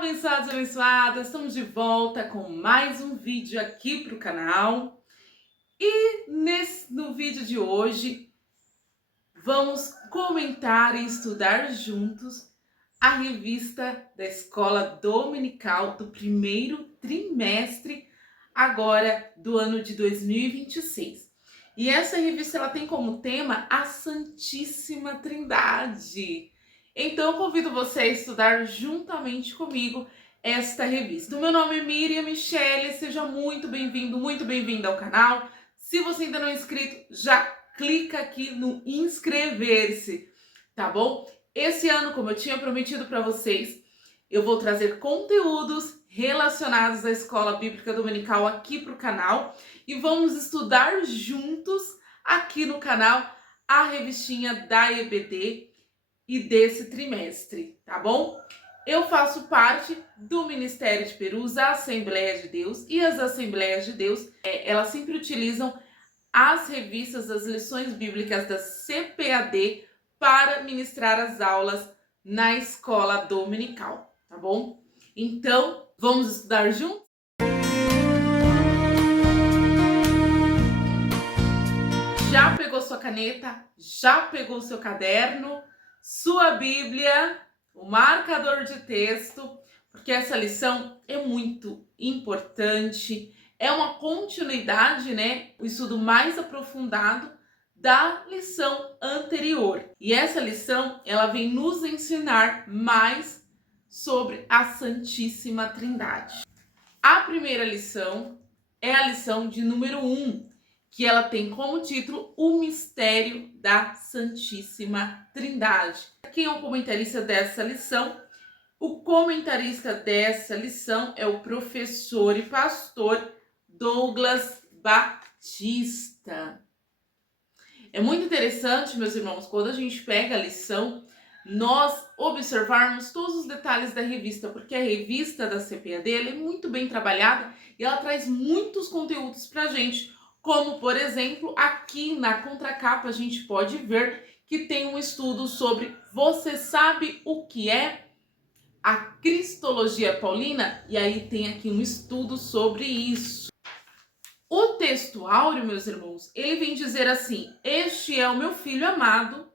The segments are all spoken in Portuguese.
Abençoados e abençoadas, estamos de volta com mais um vídeo aqui para o canal. E no vídeo de hoje, vamos comentar e estudar juntos a revista da Escola Dominical do primeiro trimestre, agora do ano de 2026. E essa revista ela tem como tema a Santíssima Trindade. Então, eu convido você a estudar juntamente comigo esta revista. O meu nome é Miriam Michele, seja muito bem-vindo, muito bem-vinda ao canal. Se você ainda não é inscrito, já clica aqui no inscrever-se, tá bom? Esse ano, como eu tinha prometido para vocês, eu vou trazer conteúdos relacionados à Escola Bíblica Dominical aqui para o canal e vamos estudar juntos aqui no canal a revistinha da EBD e desse trimestre, tá bom? Eu faço parte do Ministério de Perus, a Assembleia de Deus, e as Assembleias de Deus, elas sempre utilizam as revistas, as lições bíblicas da CPAD para ministrar as aulas na escola dominical, tá bom? Então, vamos estudar juntos? Já pegou sua caneta? Já pegou seu caderno? Sua Bíblia, o marcador de texto, porque essa lição é muito importante, é uma continuidade, né? O estudo mais aprofundado da lição anterior. E essa lição, ela vem nos ensinar mais sobre a Santíssima Trindade. A primeira lição é a lição de número 1, que ela tem como título O Mistério da Santíssima Trindade. Quem é o comentarista dessa lição? O comentarista dessa lição é o professor e pastor Douglas Batista. É muito interessante, meus irmãos, quando a gente pega a lição, nós observarmos todos os detalhes da revista, porque a revista da CPAD é muito bem trabalhada e ela traz muitos conteúdos para a gente. Como, por exemplo, aqui na contracapa a gente pode ver que tem um estudo sobre você sabe o que é a Cristologia Paulina? E aí tem aqui um estudo sobre isso. O texto áureo, meus irmãos, ele vem dizer assim: este é o meu filho amado,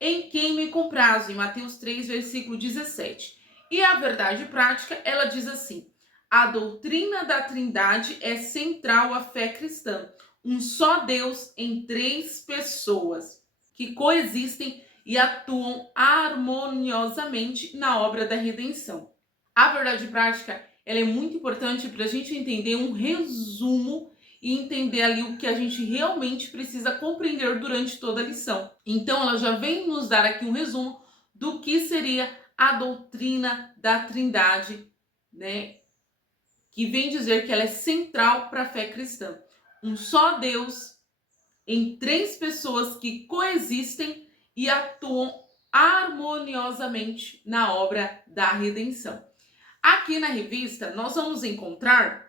em quem me comprazo, em Mateus 3, versículo 17. E a verdade prática, ela diz assim: a doutrina da Trindade é central à fé cristã. Um só Deus em três pessoas que coexistem e atuam harmoniosamente na obra da redenção. A verdade prática, ela é muito importante para a gente entender um resumo e entender ali o que a gente realmente precisa compreender durante toda a lição. Então, ela já vem nos dar aqui um resumo do que seria a doutrina da Trindade, né? Que vem dizer que ela é central para a fé cristã. Um só Deus em três pessoas que coexistem e atuam harmoniosamente na obra da redenção. Aqui na revista, nós vamos encontrar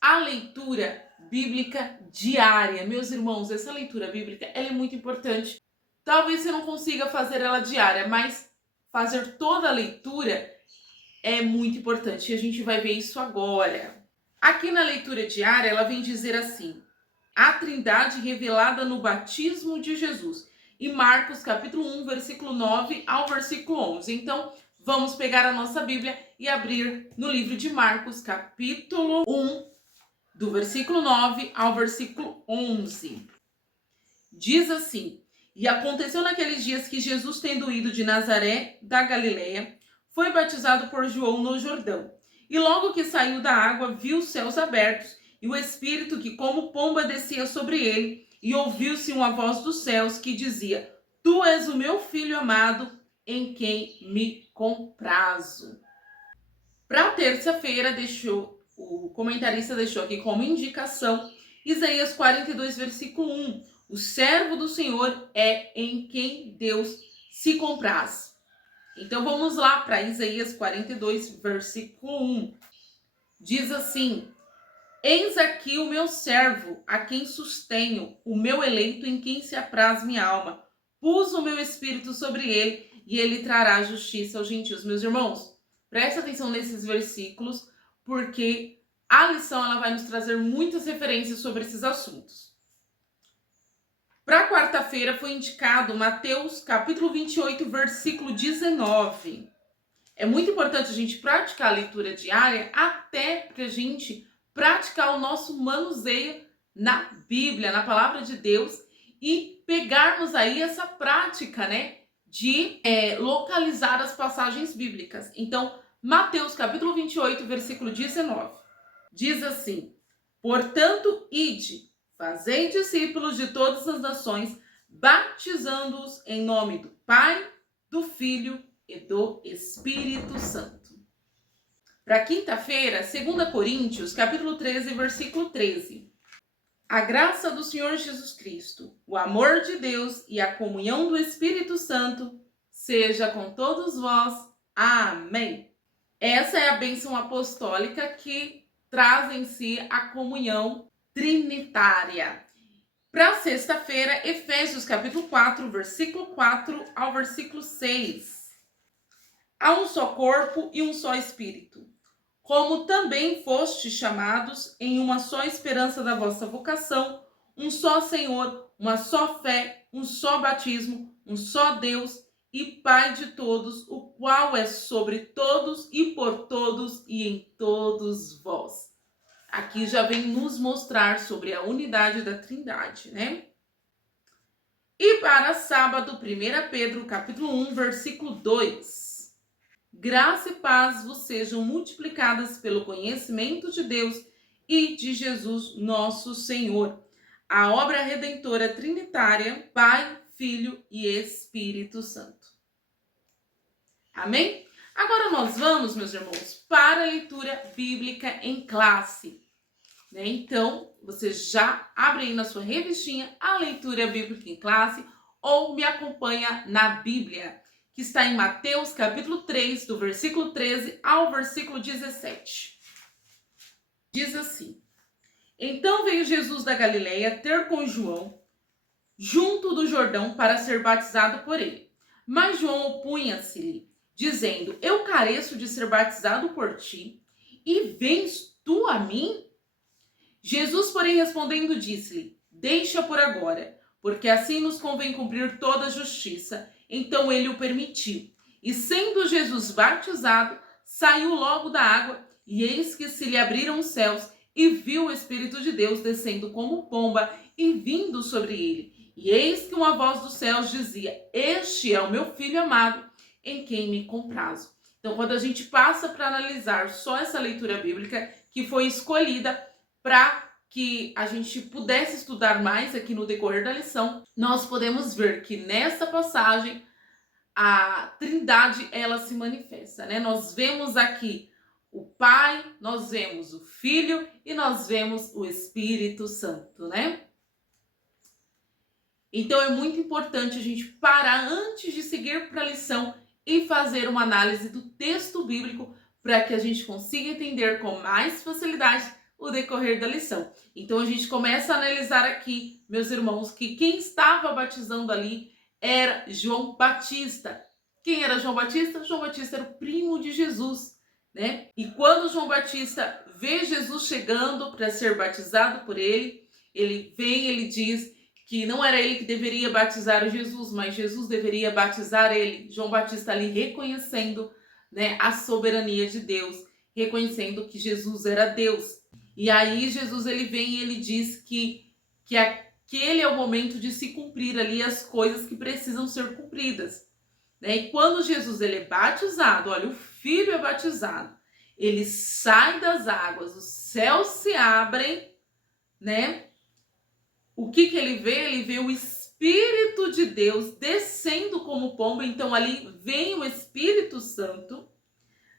a leitura bíblica diária. Meus irmãos, essa leitura bíblica ela é muito importante. Talvez você não consiga fazer ela diária, mas fazer toda a leitura é muito importante. E a gente vai ver isso agora. Aqui na leitura diária, ela vem dizer assim: a Trindade revelada no batismo de Jesus. E Marcos capítulo 1, versículo 9 ao versículo 11. Então, vamos pegar a nossa Bíblia e abrir no livro de Marcos capítulo 1, do versículo 9 ao versículo 11. Diz assim: e aconteceu naqueles dias que Jesus, tendo ido de Nazaré da Galileia, foi batizado por João no Jordão. E logo que saiu da água, viu os céus abertos e o Espírito que como pomba descia sobre ele, e ouviu-se uma voz dos céus que dizia: tu és o meu filho amado, em quem me comprazo. Para a terça-feira, o comentarista deixou aqui como indicação Isaías 42, versículo 1. O servo do Senhor é em quem Deus se compraz. Então vamos lá para Isaías 42, versículo 1. Diz assim: eis aqui o meu servo, a quem sustenho, o meu eleito, em quem se apraz minha alma. Pus o meu espírito sobre ele, e ele trará justiça aos gentios. Meus irmãos, Presta atenção nesses versículos, porque a lição ela vai nos trazer muitas referências sobre esses assuntos. Para quarta-feira foi indicado Mateus capítulo 28, versículo 19. É muito importante a gente praticar a leitura diária até para a gente praticar o nosso manuseio na Bíblia, na palavra de Deus, e pegarmos aí essa prática, né, de localizar as passagens bíblicas. Então, Mateus capítulo 28, versículo 19, diz assim: portanto, ide, fazei discípulos de todas as nações, batizando-os em nome do Pai, do Filho e do Espírito Santo. Para quinta-feira, 2 Coríntios, capítulo 13, versículo 13. A graça do Senhor Jesus Cristo, o amor de Deus e a comunhão do Espírito Santo seja com todos vós. Amém. Essa é a bênção apostólica que traz em si a comunhão trinitária. Para sexta-feira, Efésios capítulo 4, versículo 4 ao versículo 6. Há um só corpo e um só espírito, como também fostes chamados em uma só esperança da vossa vocação, um só Senhor, uma só fé, um só batismo, um só Deus e Pai de todos, o qual é sobre todos e por todos e em todos vós. Aqui já vem nos mostrar sobre a unidade da Trindade, né? E para sábado, 1 Pedro, capítulo 1, versículo 2. Graça e paz vos sejam multiplicadas pelo conhecimento de Deus e de Jesus nosso Senhor. A obra redentora trinitária, Pai, Filho e Espírito Santo. Amém? Agora nós vamos, meus irmãos, para a leitura bíblica em classe. Então, você já abre aí na sua revistinha a leitura bíblica em classe ou me acompanha na Bíblia, que está em Mateus capítulo 3, do versículo 13 ao versículo 17. Diz assim: então veio Jesus da Galileia ter com João, junto do Jordão, para ser batizado por ele. Mas João opunha-se-lhe, dizendo: eu careço de ser batizado por ti, e vens tu a mim? Jesus, porém, respondendo, disse-lhe: deixa por agora, porque assim nos convém cumprir toda a justiça. Então ele o permitiu. E sendo Jesus batizado, saiu logo da água, e eis que se lhe abriram os céus, e viu o Espírito de Deus descendo como pomba e vindo sobre ele. E eis que uma voz dos céus dizia: este é o meu filho amado, em quem me comprazo. Então, quando a gente passa para analisar só essa leitura bíblica, que foi escolhida para que a gente pudesse estudar mais aqui no decorrer da lição, nós podemos ver que nessa passagem a Trindade ela se manifesta, né? Nós vemos aqui o Pai, nós vemos o Filho e nós vemos o Espírito Santo, né? Então é muito importante a gente parar antes de seguir para a lição e fazer uma análise do texto bíblico para que a gente consiga entender com mais facilidade o decorrer da lição. Então a gente começa a analisar aqui, meus irmãos, que quem estava batizando ali era João Batista. Quem era João Batista? João Batista era o primo de Jesus, né? E quando João Batista vê Jesus chegando para ser batizado por ele, ele vem, ele diz que não era ele que deveria batizar Jesus, mas Jesus deveria batizar ele. João Batista ali reconhecendo, né, a soberania de Deus, reconhecendo que Jesus era Deus. E aí Jesus ele vem e ele diz que aquele é o momento de se cumprir ali as coisas que precisam ser cumpridas, né? E quando Jesus ele é batizado, olha, o Filho é batizado, ele sai das águas, os céus se abrem, né? O que ele vê? Ele vê o Espírito de Deus descendo como pomba. Então ali vem o Espírito Santo,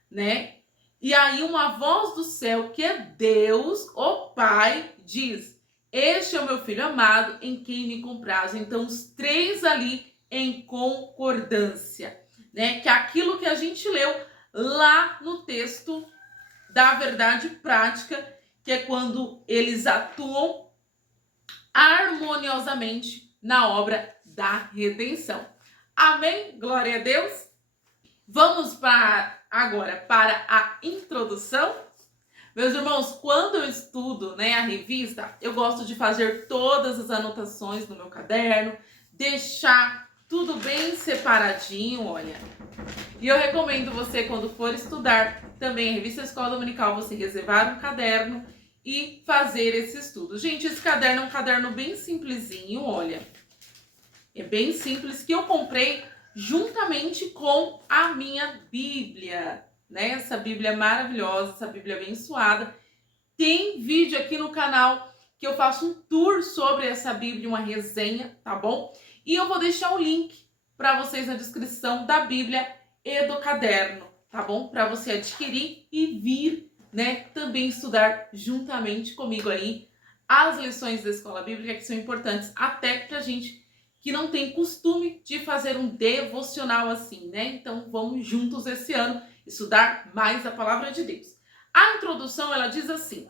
né? E aí uma voz do céu, que é Deus, o Pai, diz: este é o meu Filho amado, em quem me comprazo. Então os três ali em concordância, né? Que é aquilo que a gente leu lá no texto da verdade prática, que é quando eles atuam harmoniosamente na obra da redenção. Amém? Glória a Deus. Vamos para agora para a introdução. Meus irmãos, quando eu estudo, a revista, eu gosto de fazer todas as anotações no meu caderno, deixar tudo bem separadinho, olha. E eu recomendo você, quando for estudar também a revista Escola Dominical, você reservar um caderno e fazer esse estudo. Gente, esse caderno é um caderno bem simplesinho, olha. É bem simples, que eu comprei juntamente com a minha Bíblia, Essa Bíblia maravilhosa, essa Bíblia abençoada. Tem vídeo aqui no canal que eu faço um tour sobre essa Bíblia, uma resenha, tá bom? E eu vou deixar o link para vocês na descrição da Bíblia e do caderno, tá bom? Para você adquirir e vir, também estudar juntamente comigo aí as lições da Escola Bíblica, que são importantes até pra gente que não tem costume de fazer um devocional assim, Então vamos juntos esse ano estudar mais a palavra de Deus. A introdução, ela diz assim: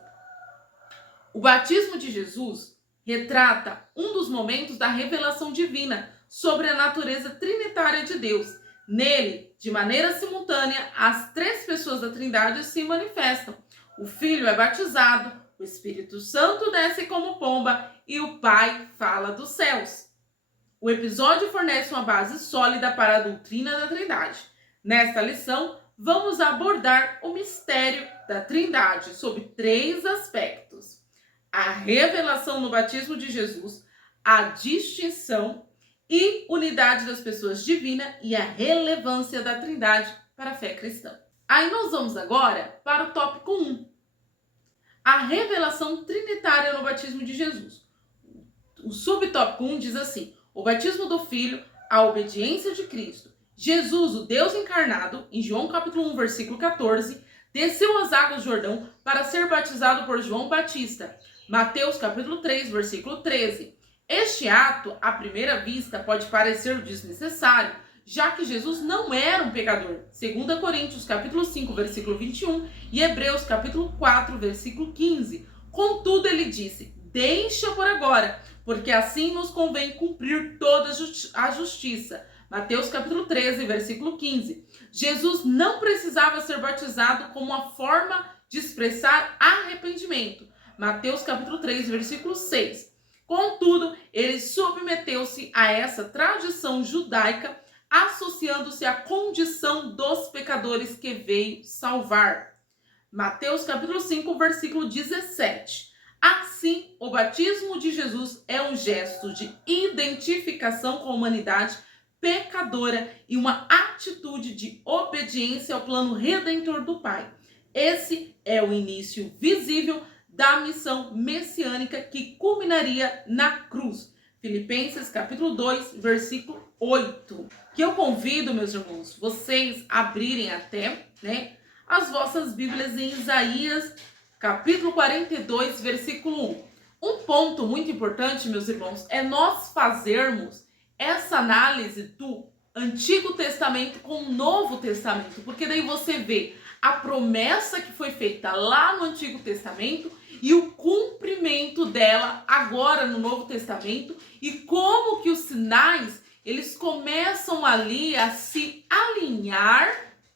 o batismo de Jesus retrata um dos momentos da revelação divina sobre a natureza trinitária de Deus. Nele, de maneira simultânea, as três pessoas da Trindade se manifestam. O Filho é batizado, o Espírito Santo desce como pomba e o Pai fala dos céus. O episódio fornece uma base sólida para a doutrina da Trindade. Nesta lição, vamos abordar o mistério da Trindade sob 3 aspectos: a revelação no batismo de Jesus, a distinção e unidade das pessoas divinas e a relevância da Trindade para a fé cristã. Aí nós vamos agora para o tópico 1. A revelação trinitária no batismo de Jesus. O subtópico 1 diz assim: o batismo do Filho, a obediência de Cristo. Jesus, o Deus encarnado, em João capítulo 1, versículo 14, desceu as águas do Jordão para ser batizado por João Batista. Mateus capítulo 3, versículo 13. Este ato, à primeira vista, pode parecer desnecessário, já que Jesus não era um pecador. 2 Coríntios capítulo 5, versículo 21 e Hebreus capítulo 4, versículo 15. Contudo, ele disse: deixa por agora, porque assim nos convém cumprir toda a justiça. Mateus capítulo 13, versículo 15. Jesus não precisava ser batizado como uma forma de expressar arrependimento. Mateus capítulo 3, versículo 6. Contudo, ele submeteu-se a essa tradição judaica, associando-se à condição dos pecadores que veio salvar. Mateus capítulo 5, versículo 17. Assim, o batismo de Jesus é um gesto de identificação com a humanidade pecadora e uma atitude de obediência ao plano redentor do Pai. Esse é o início visível da missão messiânica que culminaria na cruz. Filipenses capítulo 2, versículo 8. Que eu convido, meus irmãos, vocês abrirem até, as vossas Bíblias em Isaías capítulo 42, versículo 1. Um ponto muito importante, meus irmãos, é nós fazermos essa análise do Antigo Testamento com o Novo Testamento, porque daí você vê a promessa que foi feita lá no Antigo Testamento e o cumprimento dela agora no Novo Testamento, e como que os sinais, eles começam ali a se alinhar,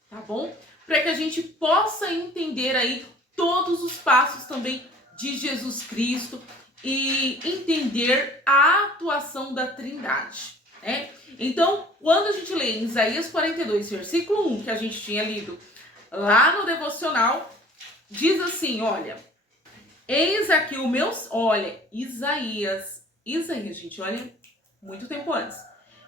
tá bom? Para que a gente possa entender aí todos os passos também de Jesus Cristo e entender a atuação da Trindade, Então, quando a gente lê em Isaías 42, versículo 1, que a gente tinha lido lá no devocional, diz assim, olha, eis aqui o meu... Olha, Isaías, gente, olha, muito tempo antes.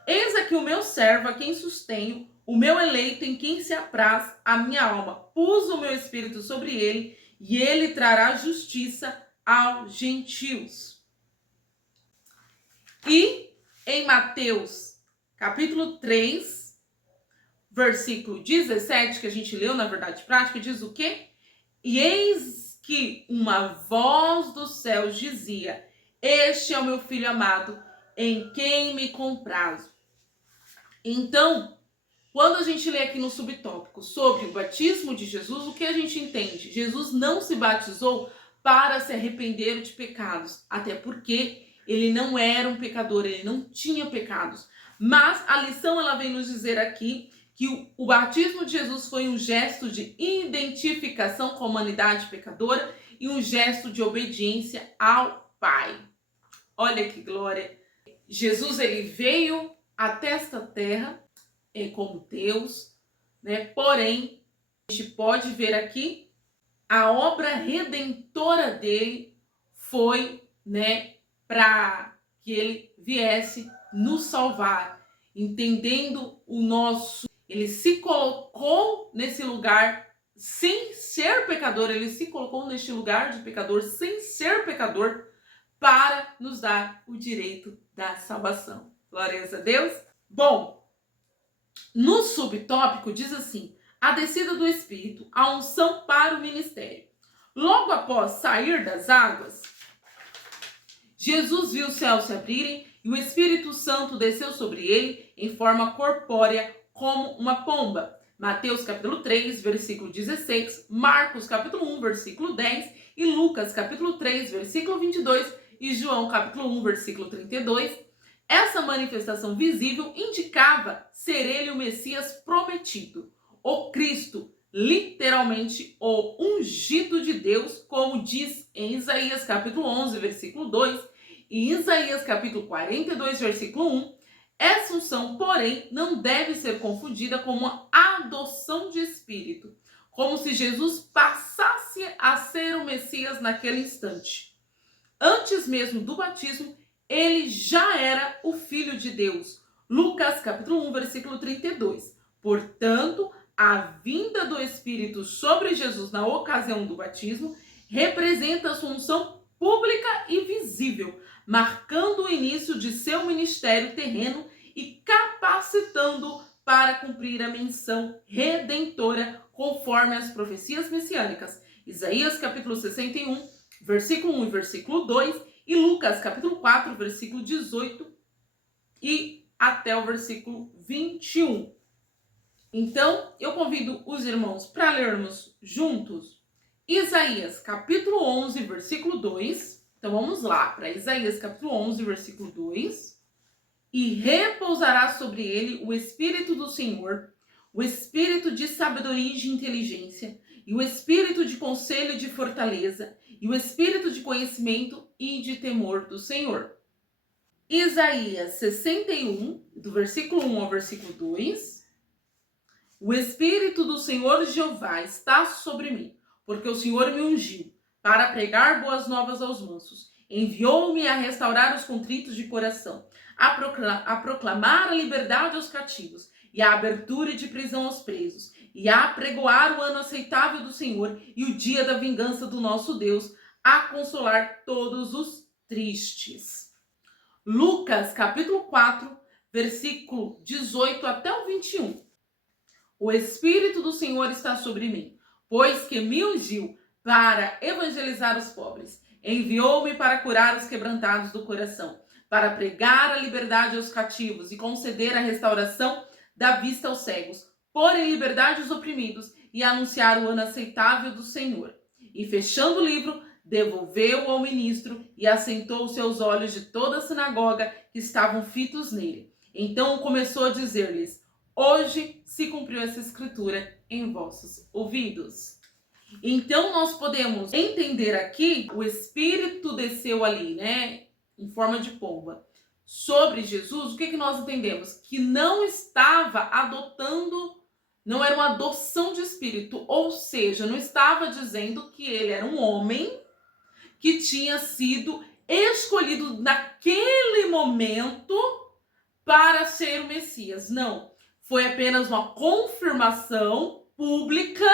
Eis aqui o meu servo, a quem sustenho, o meu eleito, em quem se apraz a minha alma. Pus o meu espírito sobre ele, e ele trará justiça aos gentios. E em Mateus, capítulo 3, versículo 17, que a gente leu na Verdade Prática, diz o quê? E eis que uma voz dos céus dizia: este é o meu filho amado, em quem me comprazo. Então, quando a gente lê aqui no subtópico sobre o batismo de Jesus, o que a gente entende? Jesus não se batizou para se arrepender de pecados, até porque ele não era um pecador, ele não tinha pecados. Mas a lição, ela vem nos dizer aqui que o batismo de Jesus foi um gesto de identificação com a humanidade pecadora e um gesto de obediência ao Pai. Olha que glória! Jesus, ele veio até esta terra como Deus, né? Porém, a gente pode ver aqui a obra redentora dele foi, né, para que ele viesse nos salvar, entendendo o nosso. Ele se colocou nesse lugar sem ser pecador, ele se colocou neste lugar de pecador sem ser pecador para nos dar o direito da salvação. Glórias a Deus. Bom, no subtópico diz assim: a descida do Espírito, a unção para o ministério. Logo após sair das águas, Jesus viu os céus se abrirem e o Espírito Santo desceu sobre ele em forma corpórea como uma pomba. Mateus capítulo 3, versículo 16, Marcos capítulo 1, versículo 10 e Lucas capítulo 3, versículo 22 e João capítulo 1, versículo 32. Essa manifestação visível indicava ser ele o Messias prometido, o Cristo, literalmente o ungido de Deus, como diz em Isaías capítulo 11, versículo 2 e Isaías capítulo 42, versículo 1. Essa unção, porém, não deve ser confundida com uma adoção de espírito, como se Jesus passasse a ser o Messias naquele instante. Antes mesmo do batismo, ele já era o Filho de Deus. Lucas capítulo 1, versículo 32. Portanto, a vinda do Espírito sobre Jesus na ocasião do batismo representa a sua unção pública e visível, marcando o início de seu ministério terreno e capacitando para cumprir a missão redentora conforme as profecias messiânicas. Isaías capítulo 61, versículo 1 e versículo 2 e Lucas capítulo 4, versículo 18 e até o versículo 21. Então, eu convido os irmãos para lermos juntos Isaías capítulo 11, versículo 2. Então, vamos lá para Isaías capítulo 11, versículo 2. E repousará sobre ele o Espírito do Senhor, o Espírito de sabedoria e de inteligência, e o Espírito de conselho e de fortaleza, e o Espírito de conhecimento e de temor do Senhor. Isaías 61, do versículo 1 ao versículo 2. O Espírito do Senhor Jeová está sobre mim, porque o Senhor me ungiu para pregar boas novas aos mansos. Enviou-me a restaurar os contritos de coração, a proclamar a liberdade aos cativos e a abertura de prisão aos presos, e a apregoar o ano aceitável do Senhor e o dia da vingança do nosso Deus, a consolar todos os tristes. Lucas capítulo 4, versículo 18 até o 21. O Espírito do Senhor está sobre mim, pois que me ungiu para evangelizar os pobres. Enviou-me para curar os quebrantados do coração, para pregar a liberdade aos cativos e conceder a restauração da vista aos cegos, pôr em liberdade os oprimidos e anunciar o ano aceitável do Senhor. E fechando o livro, devolveu-o ao ministro e assentou os seus olhos de toda a sinagoga que estavam fitos nele. Então começou a dizer-lhes: hoje se cumpriu essa escritura em vossos ouvidos. Então nós podemos entender aqui, o Espírito desceu ali, né, em forma de pomba, sobre Jesus. O que nós entendemos? Que não estava adotando, não era uma adoção de espírito, ou seja, não estava dizendo que ele era um homem que tinha sido escolhido naquele momento para ser o Messias. Não, foi apenas uma confirmação pública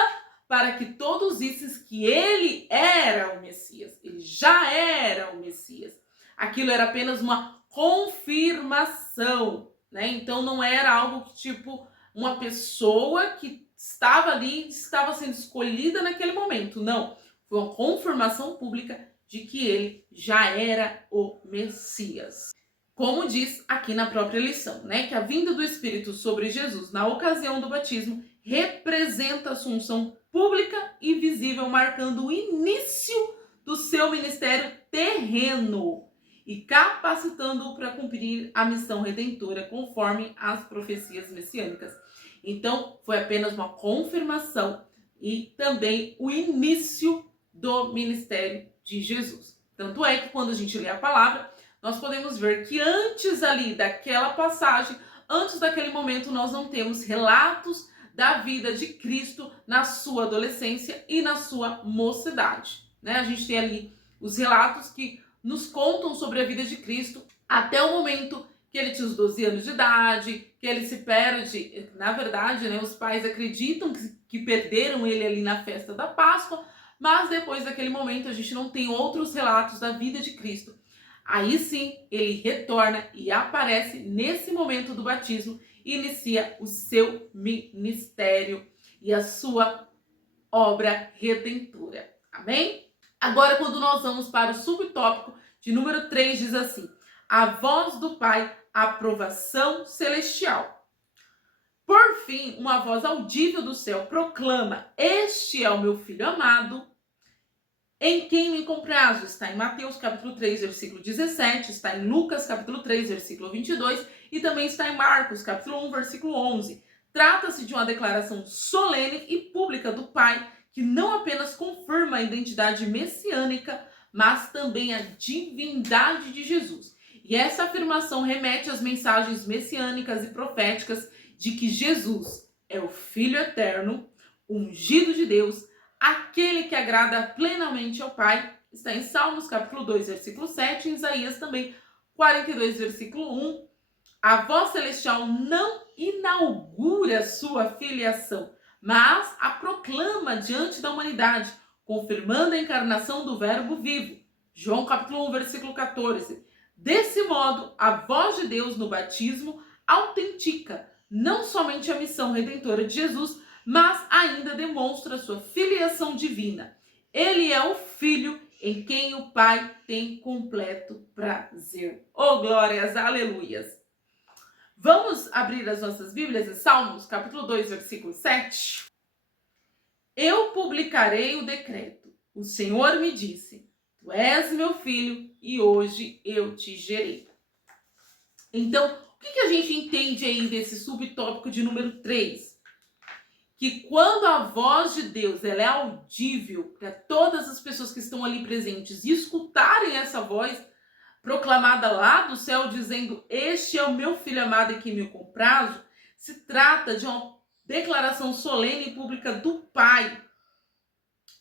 para que todos vissem que ele era o Messias. Ele já era o Messias. Aquilo era apenas uma confirmação, né? Então não era algo que tipo uma pessoa que estava ali, estava sendo escolhida naquele momento. Não, foi uma confirmação pública de que ele já era o Messias. Como diz aqui na própria lição, né? Que a vinda do Espírito sobre Jesus na ocasião do batismo representa a assunção pública e visível, marcando o início do seu ministério terreno e capacitando-o para cumprir a missão redentora conforme as profecias messiânicas. Então, foi apenas uma confirmação e também o início do ministério de Jesus. Tanto é que quando a gente lê a palavra, nós podemos ver que antes ali daquela passagem, antes daquele momento, nós não temos relatos da vida de Cristo na sua adolescência e na sua mocidade, né? A gente tem ali os relatos que nos contam sobre a vida de Cristo até o momento que ele tinha os 12 anos de idade, que ele se perde. Na verdade, né, os pais acreditam que perderam ele ali na festa da Páscoa, mas depois daquele momento a gente não tem outros relatos da vida de Cristo. Aí sim, ele retorna e aparece nesse momento do batismo e inicia o seu ministério e a sua obra redentora. Amém? Agora, quando nós vamos para o subtópico de número 3, diz assim: a voz do Pai, aprovação celestial. Por fim, uma voz audível do céu proclama: este é o meu filho amado, em quem me comprazo. Está em Mateus capítulo 3, versículo 17, está em Lucas capítulo 3, versículo 22 e também está em Marcos capítulo 1, versículo 11. Trata-se de uma declaração solene e pública do Pai, que não apenas confirma a identidade messiânica, mas também a divindade de Jesus. E essa afirmação remete às mensagens messiânicas e proféticas de que Jesus é o Filho eterno, ungido de Deus, aquele que agrada plenamente ao Pai. Está em Salmos capítulo 2, versículo 7, em Isaías também 42, versículo 1. A voz celestial não inaugura sua filiação, mas a proclama diante da humanidade, confirmando a encarnação do Verbo vivo. João capítulo 1, versículo 14. Desse modo, a voz de Deus no batismo autentica não somente a missão redentora de Jesus, mas ainda demonstra sua filiação divina. Ele é o Filho em quem o Pai tem completo prazer. Oh, glórias, aleluias! Vamos abrir as nossas Bíblias em Salmos, capítulo 2, versículo 7. Eu publicarei o decreto. O Senhor me disse: tu és meu filho e hoje eu te gerei. Então, o que a gente entende aí desse subtópico de número 3? Que quando a voz de Deus ela é audível para todas as pessoas que estão ali presentes e escutarem essa voz proclamada lá do céu, dizendo: este é o meu filho amado em quem me comprazo, se trata de uma declaração solene e pública do Pai,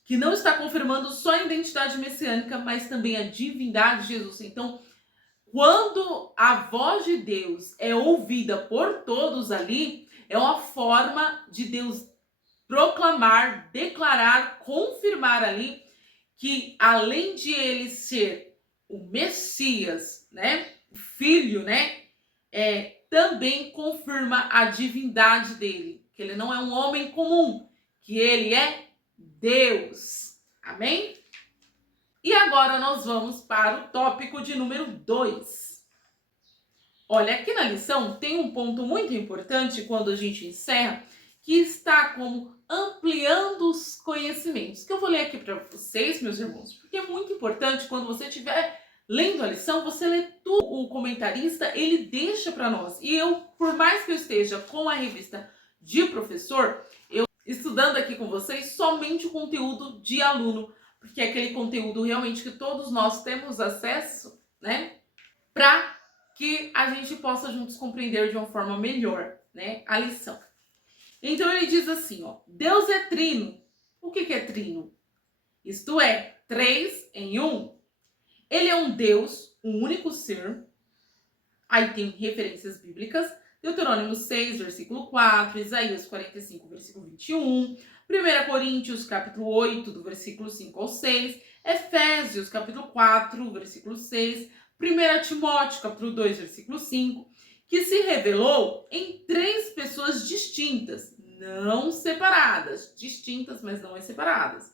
que não está confirmando só a identidade messiânica, mas também a divindade de Jesus. Então, quando a voz de Deus é ouvida por todos ali, é uma forma de Deus proclamar, declarar, confirmar ali que além de ele ser o Messias, né, o Filho, né, também confirma a divindade dele, que ele não é um homem comum, que ele é Deus. Amém? E agora nós vamos para o tópico de número 2. Olha, aqui na lição tem um ponto muito importante quando a gente encerra, que está como ampliando os conhecimentos, que eu vou ler aqui para vocês, meus irmãos, porque é muito importante quando você estiver lendo a lição, você lê tudo. O comentarista, ele deixa para nós. E eu, por mais que eu esteja com a revista de professor, eu estudando aqui com vocês somente o conteúdo de aluno, porque é aquele conteúdo realmente que todos nós temos acesso, né, para que a gente possa juntos compreender de uma forma melhor, né, a lição. Então ele diz assim, ó: Deus é trino. O que é trino? Isto é, 3 em 1. Ele é um Deus, um único ser. Aí tem referências bíblicas: Deuteronômio 6, versículo 4, Isaías 45, versículo 21, 1 Coríntios, capítulo 8, do versículo 5 ao 6, Efésios, capítulo 4, versículo 6, 1 Timóteo, capítulo 2, versículo 5, que se revelou em 3 pessoas distintas, não separadas, distintas, mas não separadas,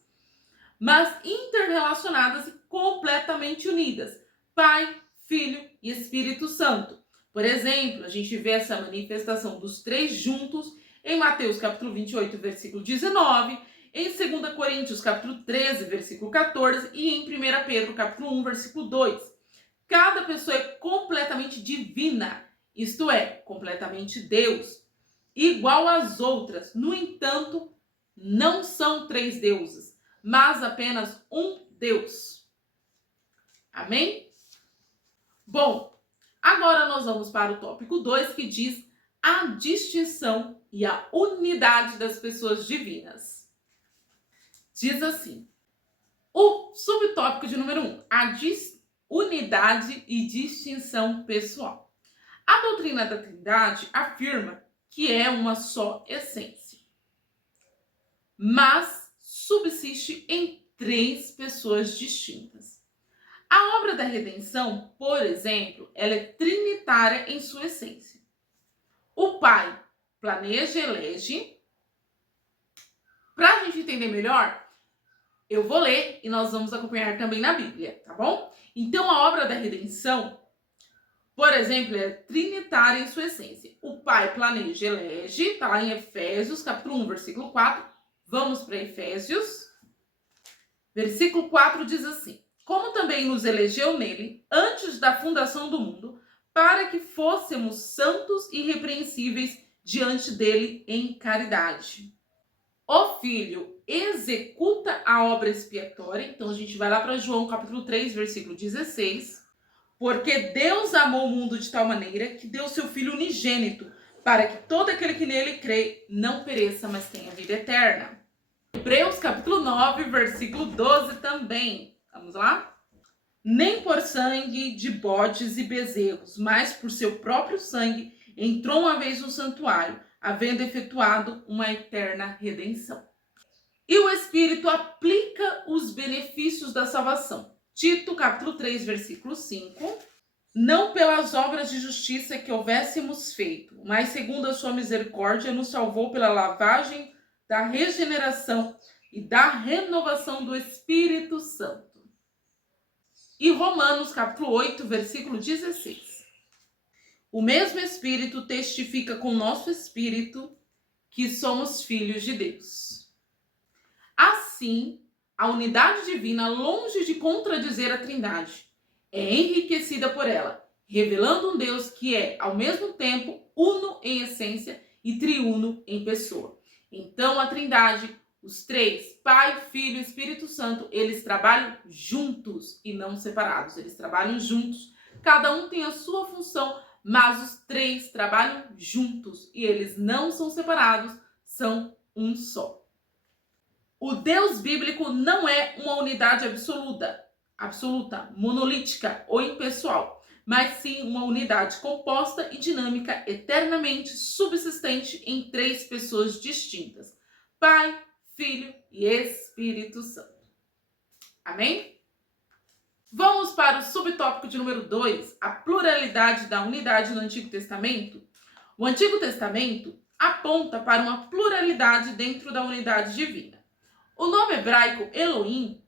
mas interrelacionadas e completamente unidas: Pai, Filho e Espírito Santo. Por exemplo, a gente vê essa manifestação dos 3 juntos em Mateus capítulo 28, versículo 19, em 2 Coríntios capítulo 13, versículo 14 e em 1 Pedro capítulo 1, versículo 2. Cada pessoa é completamente divina, isto é, completamente Deus. igual às outras. No entanto, não são três deuses, mas apenas um Deus. Amém? Bom, agora nós vamos para o tópico 2, que diz a distinção e a unidade das pessoas divinas. Diz assim, o subtópico de número 1, a unidade e distinção pessoal. A doutrina da Trindade afirma que é uma só essência, mas subsiste em três pessoas distintas. A obra da redenção, por exemplo, ela é trinitária em sua essência. O Pai planeja e elege. Para a gente entender melhor, eu vou ler e nós vamos acompanhar também na Bíblia, tá bom? Então, a obra da redenção, por exemplo, é trinitária em sua essência. O Pai planeja e elege, está lá em Efésios, capítulo 1, versículo 4. Vamos para Efésios. Versículo 4 diz assim: como também nos elegeu nele, antes da fundação do mundo, para que fôssemos santos e irrepreensíveis diante dele em caridade. O Filho executa a obra expiatória. Então a gente vai lá para João capítulo 3, versículo 16. Porque Deus amou o mundo de tal maneira que deu seu Filho unigênito, para que todo aquele que nele crê não pereça, mas tenha vida eterna. Hebreus capítulo 9, versículo 12 também. Vamos lá? Nem por sangue de bodes e bezerros, mas por seu próprio sangue entrou uma vez no santuário, havendo efetuado uma eterna redenção. E o Espírito aplica os benefícios da salvação. Tito capítulo 3, versículo 5. Não pelas obras de justiça que houvéssemos feito, mas segundo a sua misericórdia nos salvou pela lavagem da regeneração e da renovação do Espírito Santo. E Romanos capítulo 8, versículo 16. O mesmo Espírito testifica com o nosso espírito que somos filhos de Deus. Assim, a unidade divina, longe de contradizer a Trindade, é enriquecida por ela, revelando um Deus que é, ao mesmo tempo, uno em essência e triuno em pessoa. Então, a Trindade, os três, Pai, Filho e Espírito Santo, eles trabalham juntos e não separados. Eles trabalham juntos. Cada um tem a sua função, mas os três trabalham juntos e eles não são separados, são um só. O Deus bíblico não é uma unidade absoluta, monolítica ou impessoal, mas sim uma unidade composta e dinâmica, eternamente subsistente em três pessoas distintas: Pai, Filho e Espírito Santo. Amém? Vamos para o subtópico de número 2, a pluralidade da unidade no Antigo Testamento. O Antigo Testamento aponta para uma pluralidade dentro da unidade divina. O nome hebraico Elohim,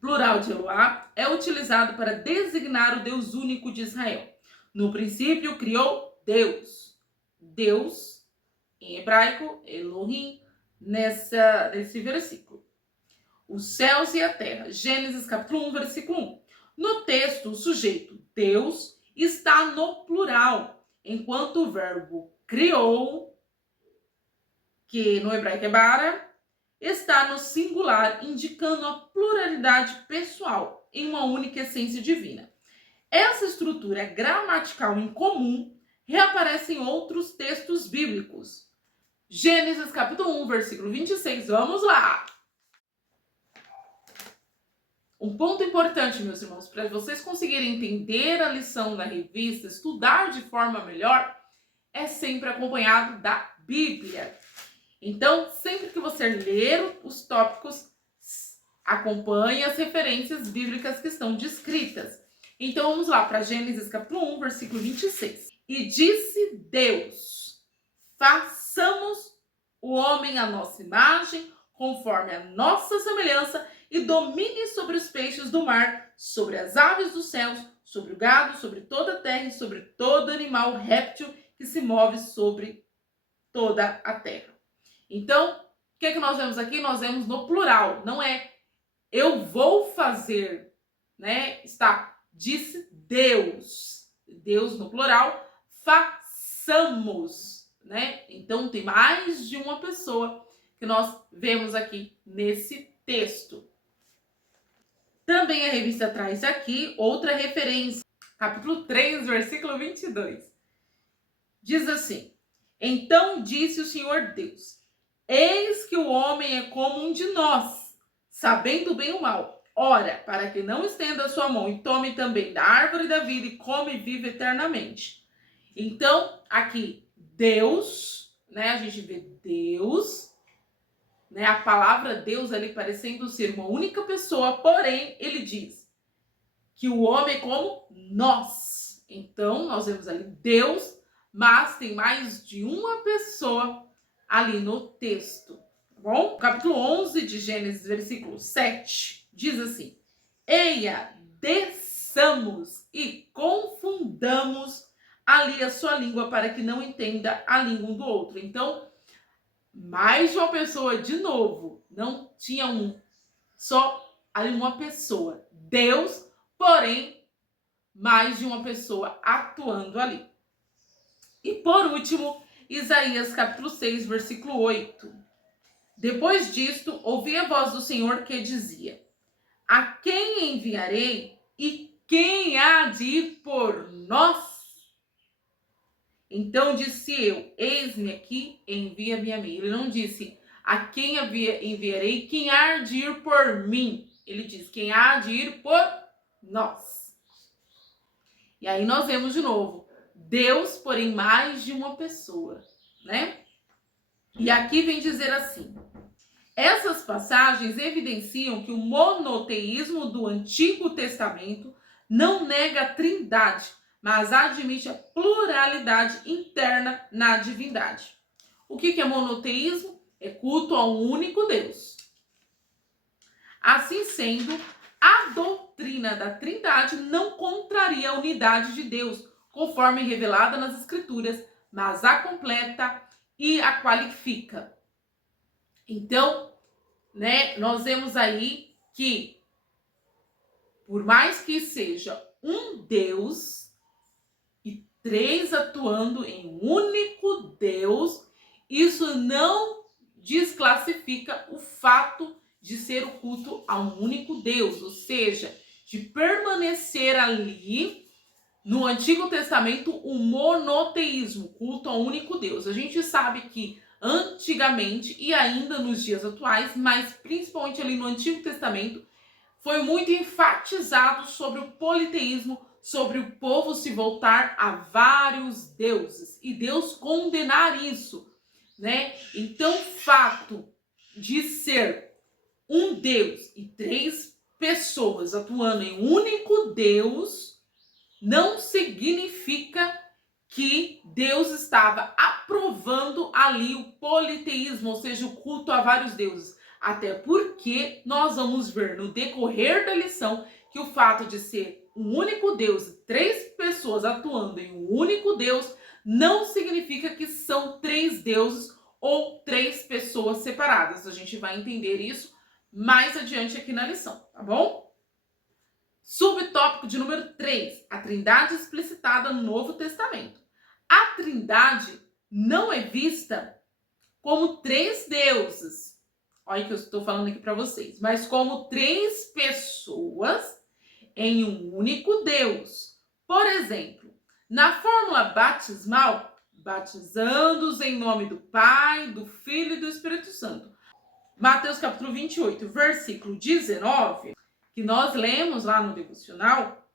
plural de Eloá, é utilizado para designar o Deus único de Israel. No princípio, criou Deus. Deus, em hebraico, Elohim, nesse versículo. Os céus e a terra. Gênesis capítulo 1, versículo 1. No texto, o sujeito Deus está no plural, enquanto o verbo criou, que no hebraico é bara, está no singular, indicando a pluralidade pessoal em uma única essência divina. Essa estrutura gramatical incomum reaparece em outros textos bíblicos. Gênesis capítulo 1, versículo 26. Vamos lá! Um ponto importante, meus irmãos, para vocês conseguirem entender a lição da revista, estudar de forma melhor, é sempre acompanhado da Bíblia. Então, sempre que você ler os tópicos, acompanhe as referências bíblicas que estão descritas. Então, vamos lá para Gênesis capítulo 1, versículo 26. E disse Deus: façamos o homem à nossa imagem, conforme a nossa semelhança, e domine sobre os peixes do mar, sobre as aves dos céus, sobre o gado, sobre toda a terra e sobre todo animal réptil que se move sobre toda a terra. Então, o que é que nós vemos aqui? Nós vemos no plural, não é eu vou fazer, né? Está, disse Deus. Deus no plural, façamos, né? Então tem mais de uma pessoa que nós vemos aqui nesse texto. Também a revista traz aqui outra referência, capítulo 3, versículo 22. Diz assim: Então disse o Senhor Deus: Eis que o homem é como um de nós, sabendo o bem e o mal. Ora, para que não estenda a sua mão e tome também da árvore da vida e come e vive eternamente. Então, aqui, Deus, né? A gente vê Deus, né? A palavra Deus ali parecendo ser uma única pessoa, porém, ele diz que o homem é como nós. Então, nós vemos ali Deus, mas tem mais de uma pessoa ali no texto, tá bom? Capítulo 11 de Gênesis, versículo 7, diz assim: Eia, desçamos e confundamos ali a sua língua para que não entenda a língua um do outro. Então, mais de uma pessoa, de novo, não tinha só ali uma pessoa, Deus, porém, mais de uma pessoa atuando ali. E por último, Isaías capítulo 6, versículo 8. Depois disto, ouvi a voz do Senhor que dizia: A quem enviarei e quem há de ir por nós? Então disse eu: Eis-me aqui, envia-me a mim. Ele não disse: A quem enviarei, quem há de ir por mim? Ele diz: Quem há de ir por nós. E aí nós vemos de novo Deus, porém mais de uma pessoa, né? E aqui vem dizer assim: essas passagens evidenciam que o monoteísmo do Antigo Testamento não nega a trindade, mas admite a pluralidade interna na divindade. O que é monoteísmo? É culto a um único Deus. Assim sendo, a doutrina da trindade não contraria a unidade de Deus, conforme revelada nas Escrituras, mas a completa e a qualifica. Então, né, nós vemos aí que, por mais que seja um Deus e três atuando em um único Deus, isso não desclassifica o fato de ser o culto a um único Deus, ou seja, de permanecer ali no Antigo Testamento o monoteísmo, culto a um único Deus. A gente sabe que antigamente e ainda nos dias atuais, mas principalmente ali no Antigo Testamento, foi muito enfatizado sobre o politeísmo, sobre o povo se voltar a vários deuses e Deus condenar isso, né? Então, o fato de ser um Deus e três pessoas atuando em um único Deus não significa que Deus estava aprovando ali o politeísmo, ou seja, o culto a vários deuses. Até porque nós vamos ver no decorrer da lição que o fato de ser um único Deus e três pessoas atuando em um único Deus não significa que são três deuses ou três pessoas separadas. A gente vai entender isso mais adiante aqui na lição, tá bom? Subtópico de número 3, a trindade explicitada no Novo Testamento. A trindade não é vista como três deuses, olha o que eu estou falando aqui para vocês, mas como três pessoas em um único Deus. Por exemplo, na fórmula batismal, batizando-os em nome do Pai, do Filho e do Espírito Santo. Mateus capítulo 28, versículo 19, que nós lemos lá no devocional,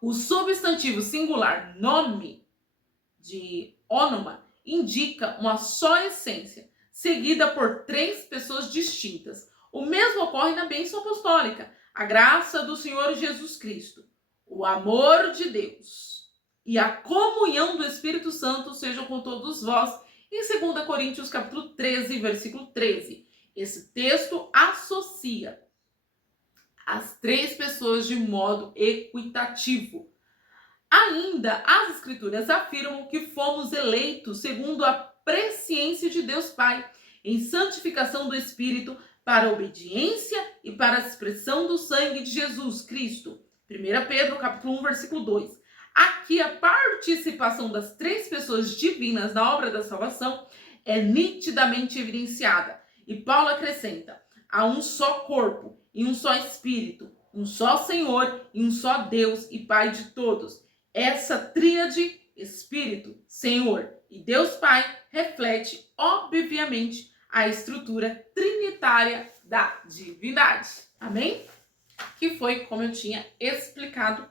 o substantivo singular nome de ônoma indica uma só essência, seguida por três pessoas distintas. O mesmo ocorre na bênção apostólica, a graça do Senhor Jesus Cristo, o amor de Deus e a comunhão do Espírito Santo sejam com todos vós, em 2 Coríntios capítulo 13, versículo 13. Esse texto associa as três pessoas de modo equitativo. Ainda, as Escrituras afirmam que fomos eleitos segundo a presciência de Deus Pai, em santificação do Espírito, para a obediência e para a expressão do sangue de Jesus Cristo. 1 Pedro, capítulo 1, versículo 2. Aqui a participação das três pessoas divinas na obra da salvação é nitidamente evidenciada. E Paulo acrescenta: há um só corpo e um só espírito, um só Senhor e um só Deus e Pai de todos. Essa tríade, Espírito, Senhor e Deus Pai, reflete, obviamente, a estrutura trinitária da divindade. Amém? Que foi como eu tinha explicado.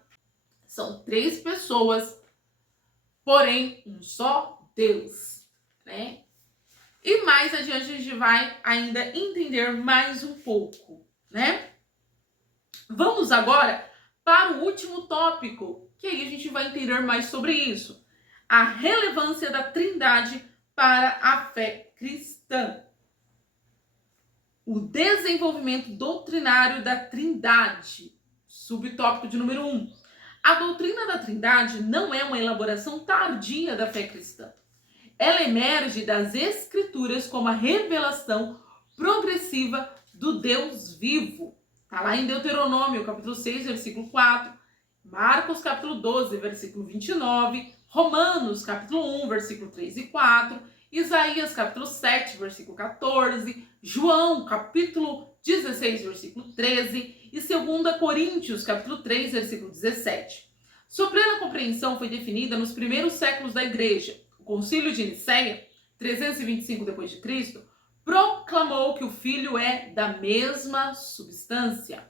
São três pessoas, porém um só Deus, né? E mais adiante a gente vai ainda entender mais um pouco, né? Vamos agora para o último tópico, que aí a gente vai entender mais sobre isso. A relevância da Trindade para a fé cristã. O desenvolvimento doutrinário da Trindade. Subtópico de número 1. A doutrina da Trindade não é uma elaboração tardia da fé cristã. Ela emerge das Escrituras como a revelação progressiva do Deus vivo. Está lá em Deuteronômio, capítulo 6, versículo 4, Marcos, capítulo 12, versículo 29, Romanos, capítulo 1, versículo 3 e 4, Isaías, capítulo 7, versículo 14, João, capítulo 16, versículo 13 e 2 Coríntios, capítulo 3, versículo 17. Sua plena compreensão foi definida nos primeiros séculos da Igreja. O Concílio de Nicéia, 325 d.C., proclamou que o Filho é da mesma substância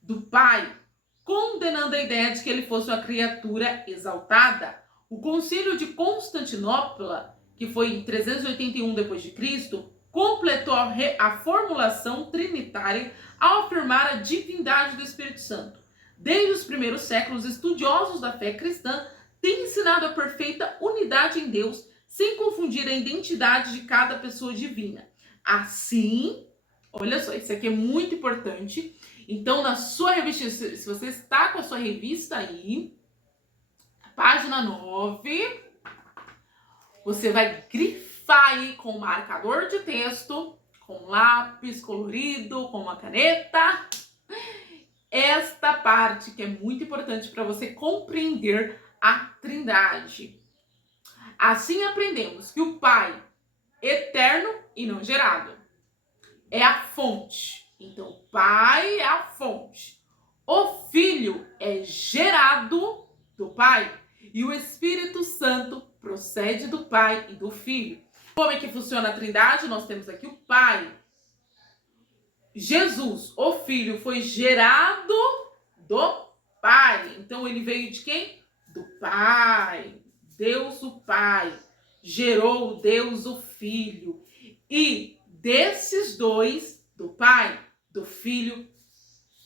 do Pai, condenando a ideia de que ele fosse uma criatura exaltada. O Concílio de Constantinopla, que foi em 381 d.C., completou a formulação trinitária ao afirmar a divindade do Espírito Santo. Desde os primeiros séculos, estudiosos da fé cristã têm ensinado a perfeita unidade em Deus, sem confundir a identidade de cada pessoa divina. Assim, olha só, isso aqui é muito importante. Então, na sua revista, se você está com a sua revista aí, página 9, você vai grifar aí com marcador de texto, com lápis colorido, com uma caneta, esta parte que é muito importante para você compreender a Trindade. Assim aprendemos que o Pai, eterno e não gerado, é a fonte. Então, o Pai é a fonte. O Filho é gerado do Pai e o Espírito Santo procede do Pai e do Filho. Como é que funciona a Trindade? Nós temos aqui o Pai. Jesus, o Filho, foi gerado do Pai. Então, ele veio de quem? Do Pai. Deus, o Pai, gerou Deus, o Filho. E desses dois, do Pai, do Filho,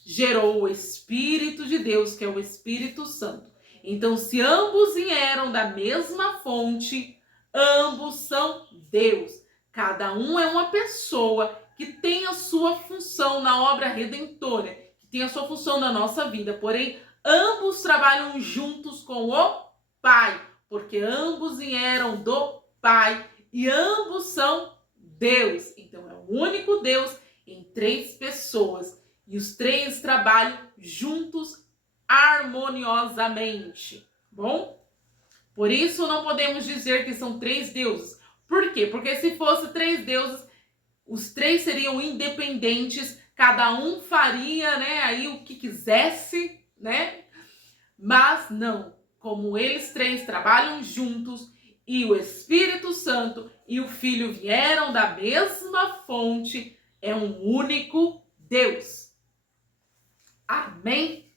gerou o Espírito de Deus, que é o Espírito Santo. Então, se ambos vieram da mesma fonte, ambos são Deus. Cada um é uma pessoa que tem a sua função na obra redentora, que tem a sua função na nossa vida. Porém, ambos trabalham juntos com o Pai, porque ambos vieram do Pai e ambos são Deus. Então, é o único Deus em três pessoas. E os três trabalham juntos harmoniosamente. Bom? Por isso não podemos dizer que são três deuses. Por quê? Porque se fosse três deuses, os três seriam independentes, cada um faria, né, aí o que quisesse, né? Mas não, como eles três trabalham juntos e o Espírito Santo e o Filho vieram da mesma fonte, é um único Deus. Amém?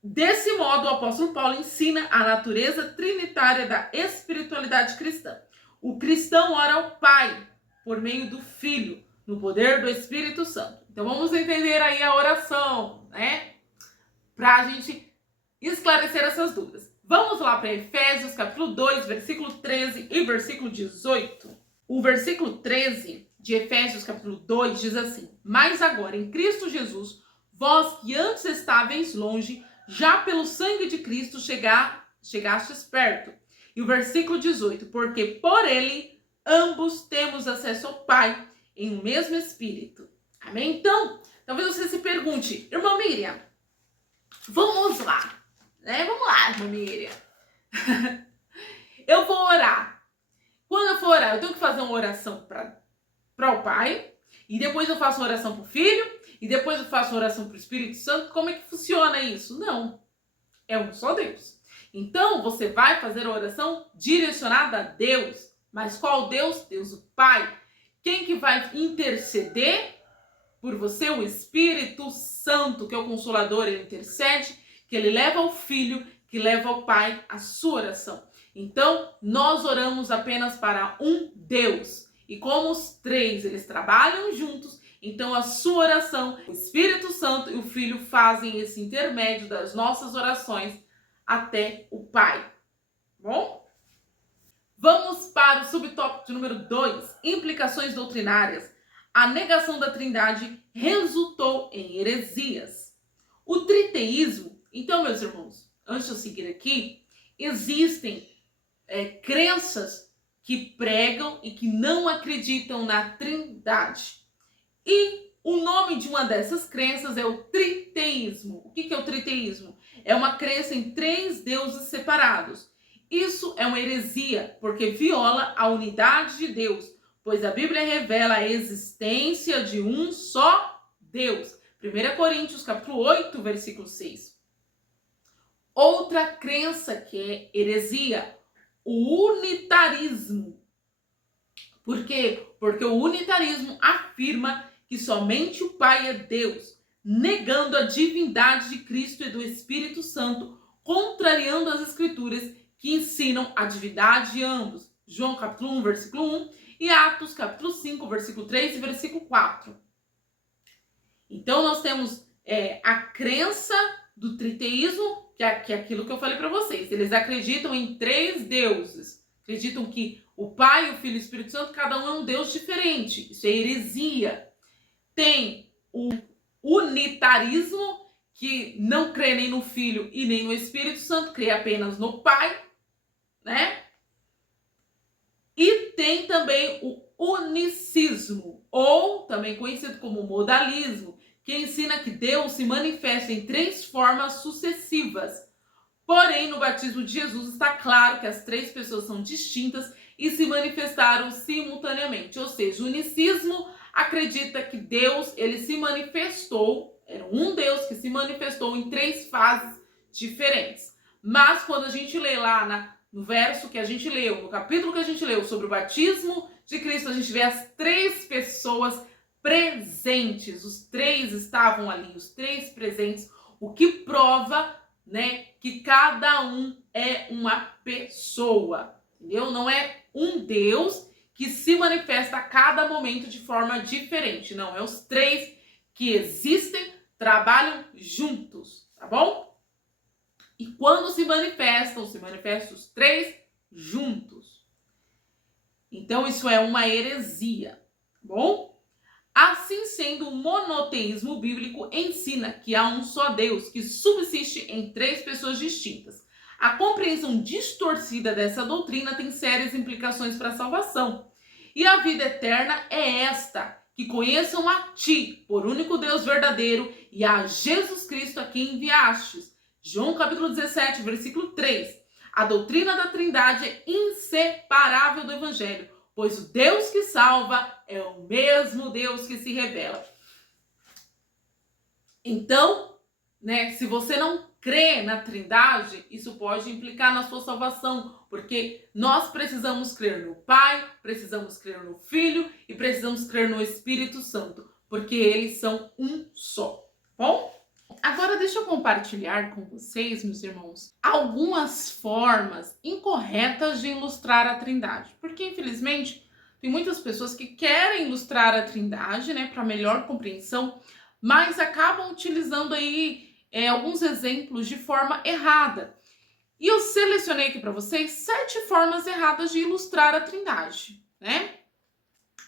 Desse modo, o apóstolo Paulo ensina a natureza trinitária da espiritualidade cristã. O cristão ora ao Pai por meio do Filho, no poder do Espírito Santo. Então vamos entender aí a oração, né? Para a gente esclarecer essas dúvidas. Vamos lá para Efésios, capítulo 2, versículo 13 e versículo 18. O versículo 13 de Efésios, capítulo 2, diz assim: mas agora, em Cristo Jesus, vós que antes estáveis longe, já pelo sangue de Cristo chegastes perto. E o versículo 18, porque por ele ambos temos acesso ao Pai em um mesmo Espírito. Amém? Então, talvez você se pergunte, irmã Miriam, vamos lá. né? Vamos lá, irmã Miriam. Eu vou orar. Quando eu for orar, eu tenho que fazer uma oração para o Pai, e depois eu faço uma oração para o Filho, e depois eu faço uma oração para o Espírito Santo. Como é que funciona isso? Não. É um só Deus. Então, você vai fazer a oração direcionada a Deus. Mas qual Deus? Deus o Pai. Quem que vai interceder por você? O Espírito Santo, que é o Consolador, ele intercede, que ele leva ao Filho, que leva ao Pai a sua oração. Então, nós oramos apenas para um Deus. E como os três, eles trabalham juntos, então a sua oração, o Espírito Santo e o Filho fazem esse intermédio das nossas orações até o Pai. Bom? Vamos para o subtópico número 2, implicações doutrinárias. A negação da Trindade resultou em heresias. O triteísmo, então, meus irmãos, antes de eu seguir aqui, existem crenças que pregam e que não acreditam na Trindade. E o nome de uma dessas crenças é o triteísmo. O que é o triteísmo? É uma crença em 3 deuses separados. Isso é uma heresia, porque viola a unidade de Deus, pois a Bíblia revela a existência de um só Deus. 1 Coríntios, capítulo 8, versículo 6. Outra crença que é heresia, o unitarismo. Por quê? Porque o unitarismo afirma que somente o Pai é Deus, negando a divindade de Cristo e do Espírito Santo, contrariando as Escrituras que ensinam a divindade de ambos. João capítulo 1, versículo 1 e Atos capítulo 5, versículo 3 e versículo 4. Então nós temos a crença do triteísmo, que é aquilo que eu falei para vocês. Eles acreditam em 3 deuses. Acreditam que o Pai, o Filho e o Espírito Santo, cada um é um Deus diferente. Isso é heresia. Tem o unitarismo, que não crê nem no Filho e nem no Espírito Santo, crê apenas no Pai, né? E tem também o unicismo, ou também conhecido como modalismo, que ensina que Deus se manifesta em 3 formas sucessivas. Porém, no batismo de Jesus está claro que as 3 pessoas são distintas e se manifestaram simultaneamente. Ou seja, o unicismo acredita que Deus, ele se manifestou, era um Deus que se manifestou em 3 fases diferentes. Mas quando a gente lê lá no verso que a gente leu, no capítulo que a gente leu sobre o batismo de Cristo, a gente vê as 3 pessoas presentes. Os 3 estavam ali, os 3 presentes, o que prova, né, que cada um é uma pessoa, entendeu? Não é um Deus que se manifesta a cada momento de forma diferente. Não, é os 3 que existem, trabalham juntos, tá bom? E quando se manifestam os 3 juntos. Então isso é uma heresia, tá bom? Assim sendo, o monoteísmo bíblico ensina que há um só Deus que subsiste em 3 pessoas distintas. A compreensão distorcida dessa doutrina tem sérias implicações para a salvação. E a vida eterna é esta, que conheçam a ti, por único Deus verdadeiro, e a Jesus Cristo a quem enviastes. João capítulo 17, versículo 3. A doutrina da Trindade é inseparável do Evangelho, pois o Deus que salva é o mesmo Deus que se revela. Então, né, se você não crê na Trindade, isso pode implicar na sua salvação, porque nós precisamos crer no Pai, precisamos crer no Filho e precisamos crer no Espírito Santo, porque eles são um só. Bom? Agora deixa eu compartilhar com vocês, meus irmãos, algumas formas incorretas de ilustrar a Trindade. Porque, infelizmente, tem muitas pessoas que querem ilustrar a Trindade, né, para melhor compreensão, mas acabam utilizando aí alguns exemplos de forma errada. E eu selecionei aqui para vocês 7 formas erradas de ilustrar a Trindade, né?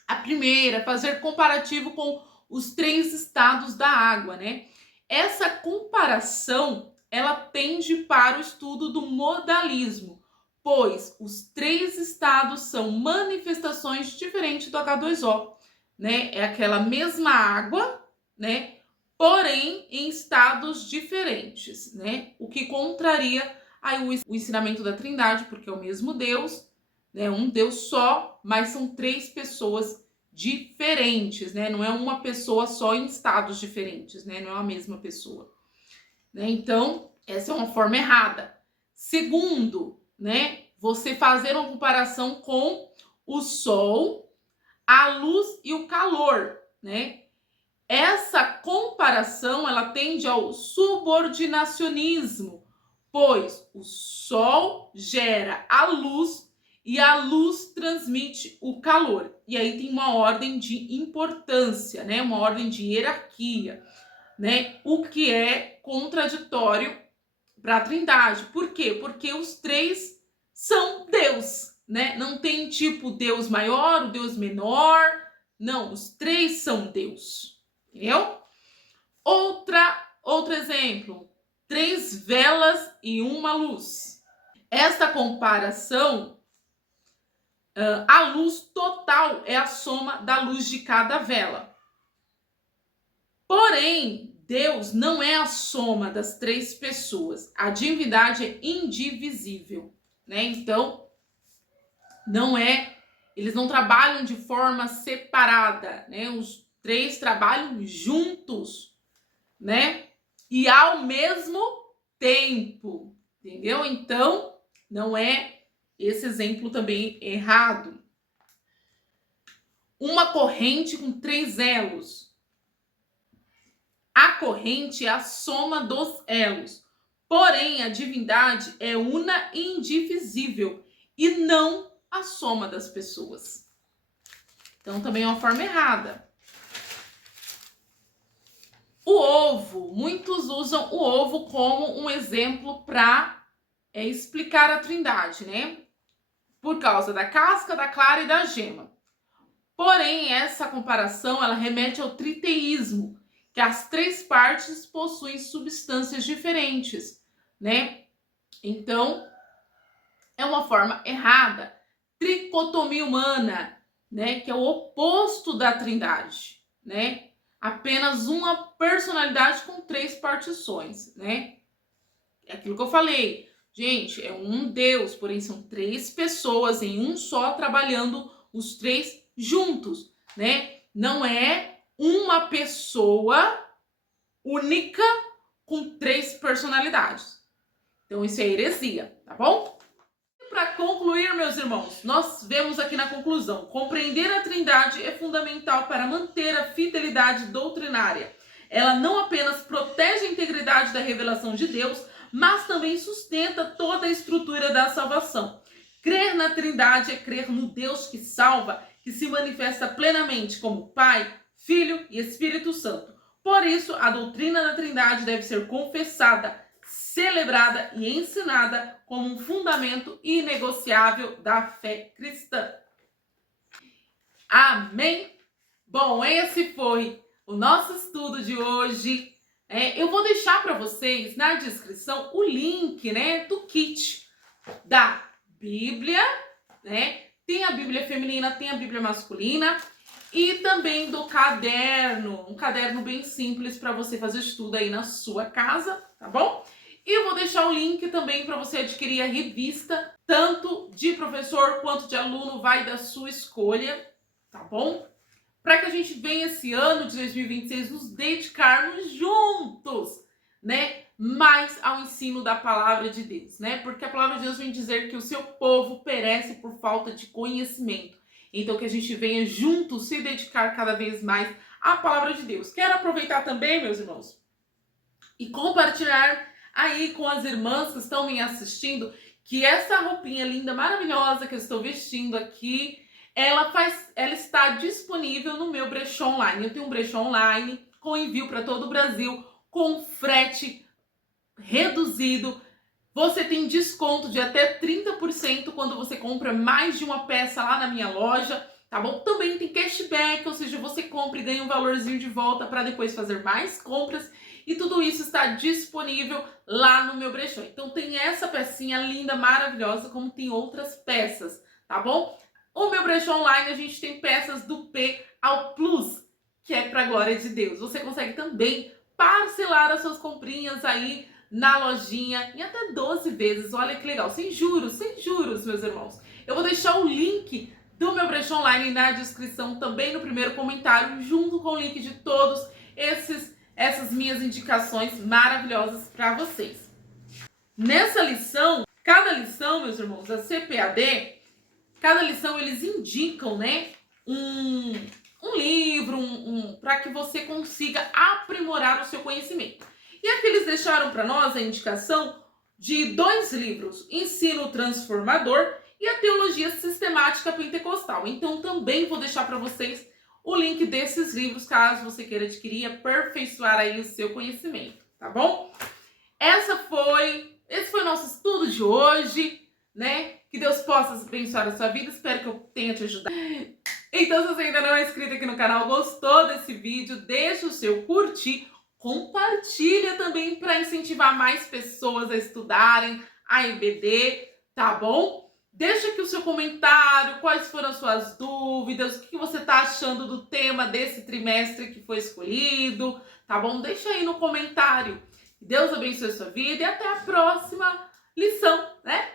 A primeira, fazer comparativo com os 3 estados da água, né? Essa comparação, ela tende para o estudo do modalismo, pois os 3 estados são manifestações diferentes do H2O, né? É aquela mesma água, né? porém em estados diferentes, né? O que contraria aí o ensinamento da Trindade, porque é o mesmo Deus, né? Um Deus só, mas são três pessoas diferentes, né? Não é uma pessoa só em estados diferentes, né? Não é a mesma pessoa, né? Então, essa é uma forma errada. Segundo, né? Você fazer uma comparação com o sol, a luz e o calor, né? Essa comparação, ela tende ao subordinacionismo, pois o sol gera a luz e a luz transmite o calor. E aí tem uma ordem de importância, né? Uma ordem de hierarquia, né? O que é contraditório para a Trindade. Por quê? Porque os três são Deus, né? Não tem tipo Deus maior, o Deus menor. Não, os três são Deus. Entendeu? Outro exemplo, 3 velas e uma luz. Esta comparação, a luz total é a soma da luz de cada vela. Porém, Deus não é a soma das 3 pessoas. A divindade é indivisível, né? Então, eles não trabalham de forma separada, né? Os 3 trabalham juntos, né? E ao mesmo tempo, entendeu? Então, não é esse exemplo também errado. Uma corrente com 3 elos. A corrente é a soma dos elos. Porém, a divindade é una e indivisível e não a soma das pessoas. Então, também é uma forma errada. O ovo, muitos usam o ovo como um exemplo para explicar a Trindade, né? Por causa da casca, da clara e da gema. Porém, essa comparação, ela remete ao triteísmo, que as 3 partes possuem substâncias diferentes, né? Então, é uma forma errada. Tricotomia humana, né? Que é o oposto da Trindade, né? Apenas uma personalidade com 3 partições, né? É aquilo que eu falei. Gente, é um Deus, porém são 3 pessoas em um só trabalhando os 3 juntos, né? Não é uma pessoa única com 3 personalidades. Então isso é heresia, tá bom? Para concluir, meus irmãos, nós vemos aqui na conclusão: compreender a Trindade é fundamental para manter a fidelidade doutrinária. Ela não apenas protege a integridade da revelação de Deus, mas também sustenta toda a estrutura da salvação. Crer na Trindade é crer no Deus que salva, que se manifesta plenamente como Pai, Filho e Espírito Santo. Por isso, a doutrina da Trindade deve ser confessada, celebrada e ensinada como um fundamento inegociável da fé cristã. Amém? Bom, esse foi o nosso estudo de hoje. Eu vou deixar para vocês na descrição o link, né, do kit da Bíblia, né? Tem a Bíblia feminina, tem a Bíblia masculina e também do caderno, um caderno bem simples para você fazer estudo aí na sua casa, tá bom? E eu vou deixar o link também para você adquirir a revista, tanto de professor quanto de aluno, vai da sua escolha, tá bom? Para que a gente venha esse ano de 2026 nos dedicarmos juntos, né? Mais ao ensino da palavra de Deus, né? Porque a palavra de Deus vem dizer que o seu povo perece por falta de conhecimento. Então que a gente venha juntos se dedicar cada vez mais à palavra de Deus. Quero aproveitar também, meus irmãos, e compartilhar aí com as irmãs que estão me assistindo que essa roupinha linda, maravilhosa que eu estou vestindo aqui, ela está disponível no meu brechó online. Eu tenho um brechó online com envio para todo o Brasil, com frete reduzido. Você tem desconto de até 30% quando você compra mais de uma peça lá na minha loja, tá bom? Também tem cashback, ou seja, você compra e ganha um valorzinho de volta para depois fazer mais compras. E tudo isso está disponível lá no meu brechó. Então tem essa pecinha linda, maravilhosa, como tem outras peças, tá bom? O meu brechó online, a gente tem peças do P ao Plus, que é para a glória de Deus. Você consegue também parcelar as suas comprinhas aí na lojinha em até 12 vezes. Olha que legal, sem juros, meus irmãos. Eu vou deixar o link do meu brechó online na descrição, também no primeiro comentário, junto com o link de todos essas minhas indicações maravilhosas para vocês. Nessa lição, cada lição, meus irmãos, a CPAD, cada lição eles indicam, né, um livro, para que você consiga aprimorar o seu conhecimento. E aqui eles deixaram para nós a indicação de 2 livros, Ensino Transformador e a Teologia Sistemática Pentecostal. Então também vou deixar para vocês o link desses livros, caso você queira adquirir e aperfeiçoar aí o seu conhecimento, tá bom? Esse foi o nosso estudo de hoje, né? Que Deus possa abençoar a sua vida, espero que eu tenha te ajudado. Então, se você ainda não é inscrito aqui no canal, gostou desse vídeo, deixa o seu curtir, compartilha também para incentivar mais pessoas a estudarem a EBD, tá bom? Deixa aqui o seu comentário, quais foram as suas dúvidas, o que você está achando do tema desse trimestre que foi escolhido, tá bom? Deixa aí no comentário. Deus abençoe a sua vida e até a próxima lição, né?